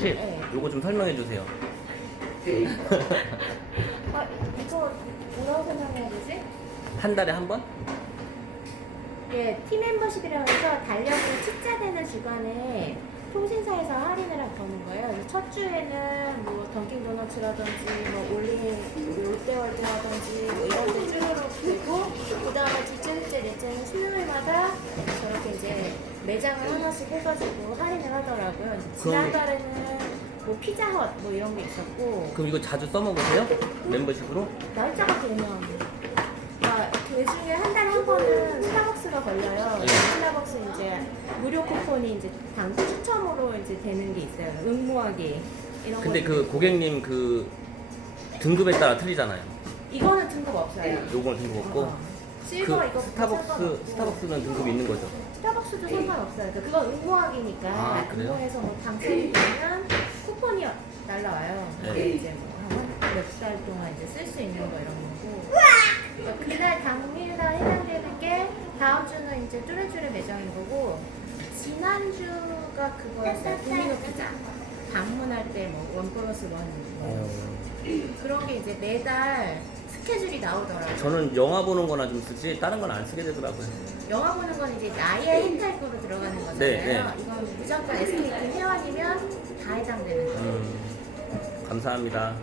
멤버십 네. 요거 좀 설명해 주세요. 아, 이거 뭐라고 설명해야 되지? 한 달에 한 번? 예, 팀 멤버십이라고 해서 달력이 축자되는 주간에 통신사에서 할인을 거는 거예요. 그래서 첫 주에는 뭐 던킨 도너츠라든지 뭐 올리 롯데월드라든지 뭐 이런 데 쭈루룩 되고 그 다음에 둘째, 넷째, 넷째는 수요일마다 저렇게 이제 매장을 하나씩 해가지고 할인을 하더라고요. 지난달에는 뭐 피자헛 뭐 이런 게 있었고 그럼 이거 자주 써먹으세요? 멤버십으로? 날짜가 되면 아, 그 중에 한 달에 한 번은 스타벅스가 걸려요. 네. 스타벅스 이제 무료 쿠폰이 이제 당 추첨으로 이제 되는 게 있어요. 응모하기 이런 근데 거. 그 고객님 그 등급에 따라 틀리잖아요. 이거는 등급 없어요. 요거는 등급 없고 어. 실버 그 이거 스타벅스 스타벅스는 등급이 있는 거죠. 스타벅스도 상관없어요. 그건 응모하기니까 아, 그래요? 응모해서 뭐 당첨이 되면 쿠폰이 날라와요. 네. 그게 이제 뭐몇달 동안 이제 쓸 수 있는 거 이런 거고. 그러니까 그날 당일날 해당되는 게 다음 주는 이제 뚜레뚜레 매장인 거고 지난 주가 그거였어요. 도미노 피자. 방문할 때 뭐 원 플러스 원 어, 그런 게 이제 매달 스케줄이 나오더라고요. 저는 영화 보는 거나 좀 쓰지 다른 건 안 쓰게 되더라고요. 영화 보는 건 이제 나의 혜택으로 들어가는 거잖아요. 네, 네. 이건 무조건 SKT 회원이면 다 해당되는 거예요. 음, 감사합니다.